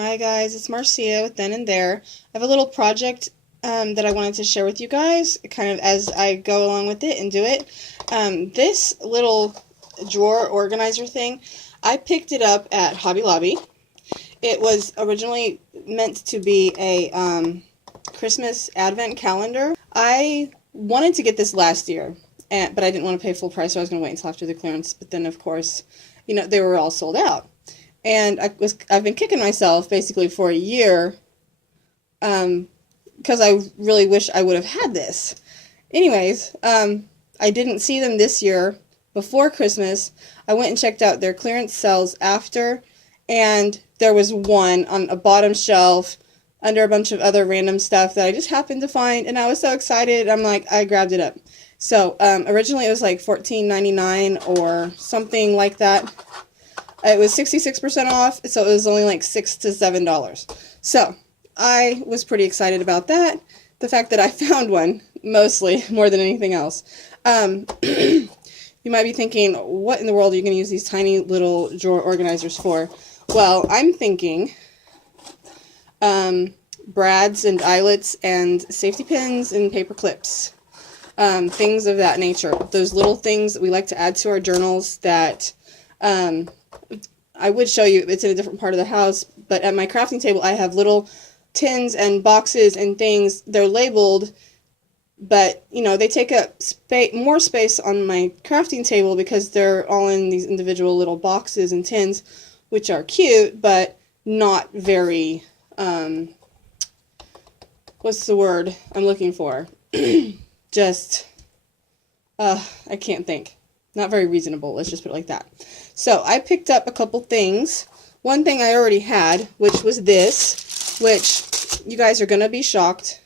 Hi guys, it's Marcia with Then and There. I have a little project that I wanted to share with you guys, kind of as I go along with it and do it. This little drawer organizer thing, I picked it up at Hobby Lobby. It was originally meant to be a Christmas advent calendar. I wanted to get this last year, but I didn't want to pay full price, so I was going to wait until after the clearance. But then, of course, they were all sold out. And I've been kicking myself basically for a year because I really wish I would have had this. Anyways, I didn't see them this year before Christmas. I went and checked out their clearance sales after, and there was one on a bottom shelf under a bunch of other random stuff that I just happened to find, and I was so excited. I'm like, I grabbed it up. So originally it was like $14.99 or something like that. It was 66% off, so it was only like $6 to $7. So I was pretty excited about that. The fact that I found one, mostly, more than anything else. You might be thinking, what in the world are you going to use these tiny little drawer organizers for? Well, I'm thinking brads and eyelets and safety pins and paper clips. Things of that nature. Those little things that we like to add to our journals that I would show you. It's in a different part of the house, but at my crafting table I have little tins and boxes and things. They're labeled, but they take up more space on my crafting table because they're all in these individual little boxes and tins, which are cute, but not very, what's the word I'm looking for? Just, I can't think. Not very reasonable, let's just put it like that. So I picked up a couple things. One thing I already had, which was this, which you guys are going to be shocked,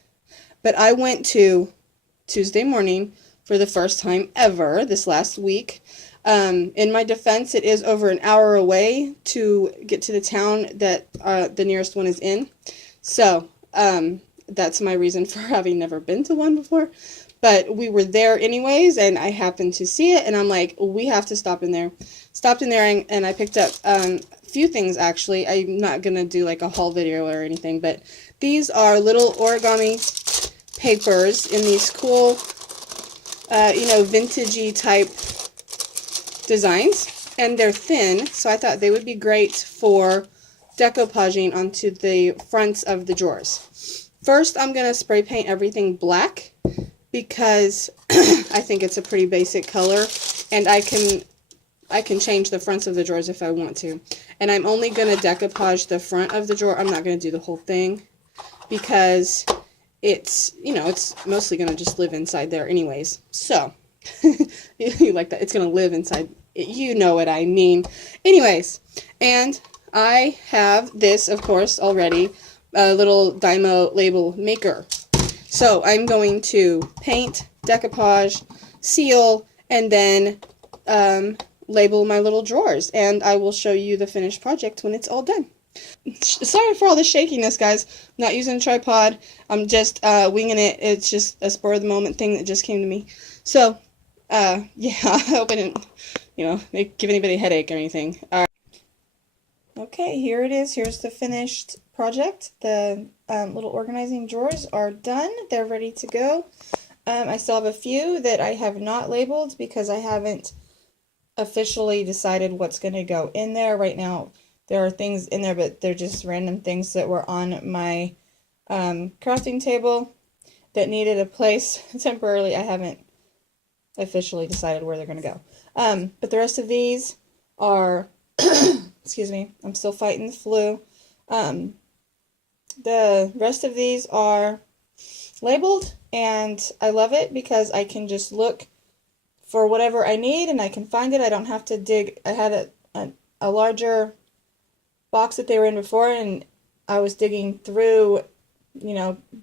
but I went to Tuesday morning for the first time ever this last week. In my defense, it is over an hour away to get to the town that the nearest one is in. So that's my reason for having never been to one before. But we were there anyways, and I happened to see it, and I'm like, we have to stop in there. Stopped in there, and I picked up a few things, actually. I'm not going to do like a haul video or anything, but these are little origami papers in these cool, vintagey type designs, and they're thin, so I thought they would be great for decoupaging onto the fronts of the drawers. First, I'm going to spray paint everything black, because I think it's a pretty basic color, and I can change the fronts of the drawers if I want to. And I'm only going to decoupage the front of the drawer. I'm not going to do the whole thing because it's, it's mostly going to just live inside there anyways. So, you like that? It's going to live inside. You know what I mean. Anyways, and I have this, of course, already, a little Dymo label maker. So I'm going to paint, decoupage, seal, and then label my little drawers. And I will show you the finished project when it's all done. Sorry for all the shakiness, guys. I'm not using a tripod. I'm just winging it. It's just a spur of the moment thing that just came to me. So, yeah, I hope I didn't, give anybody a headache or anything. All right. Okay, here it is. Here's the finished project. The little organizing drawers are done. They're ready to go. I still have a few that I have not labeled because I haven't officially decided what's going to go in there. Right now, there are things in there, but they're just random things that were on my crafting table that needed a place temporarily. I haven't officially decided where they're going to go. But the rest of these are... excuse me, I'm still fighting the flu. The rest of these are labeled, and I love it because I can just look for whatever I need and I can find it. I don't have to dig. I had a larger box that they were in before, and I was digging through,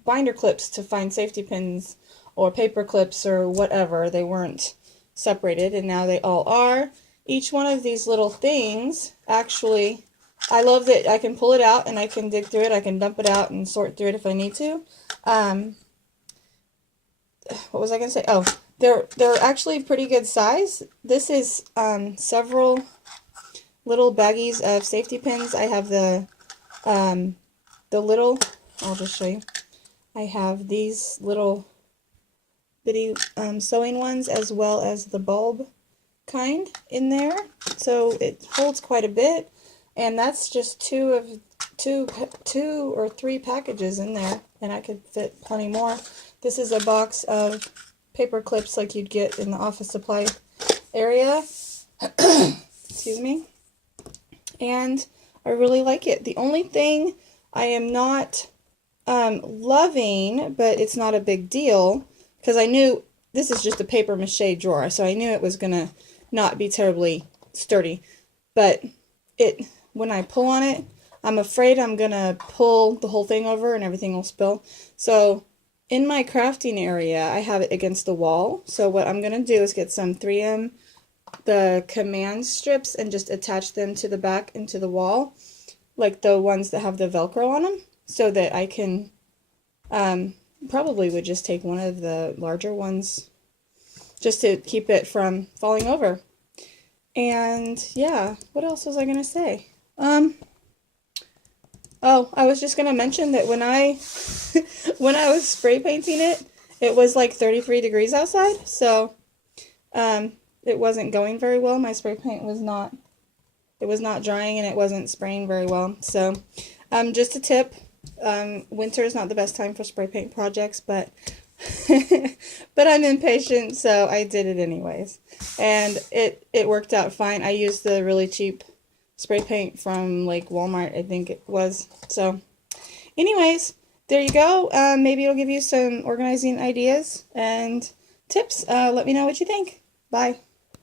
binder clips to find safety pins or paper clips or whatever. They weren't separated, and now they all are. Each one of these little things, actually, I love that I can pull it out and I can dig through it. I can dump it out and sort through it if I need to. What was I going to say? Oh, they're actually pretty good size. This is several little baggies of safety pins. I have the The little, I'll just show you. I have these little bitty sewing ones as well as the bulb kind in there, so it holds quite a bit, and that's just two or three packages in there, and I could fit plenty more. This is a box of paper clips like you'd get in the office supply area. Excuse me. And I really like it. The only thing I am not loving, but it's not a big deal, because I knew this is just a paper mache drawer, so I knew it was going to not be terribly sturdy. But when I pull on it, I'm afraid I'm going to pull the whole thing over and everything will spill. So in my crafting area, I have it against the wall. So what I'm going to do is get some 3M, the command strips, and just attach them to the back and to the wall, like the ones that have the Velcro on them, so that I can, probably would just take one of the larger ones just to keep it from falling over. And yeah, what else was I going to say? Oh, I was just going to mention that when I when I was spray painting it, it was like 33 degrees outside, so it wasn't going very well. My spray paint was not, it was not drying, and it wasn't spraying very well. So just a tip, winter is not the best time for spray paint projects, but but I'm impatient, so I did it anyways, and it worked out fine. I used the really cheap spray paint from like Walmart, I think it was. So anyways, there you go. Maybe it'll give you some organizing ideas and tips. Let me know what you think. Bye.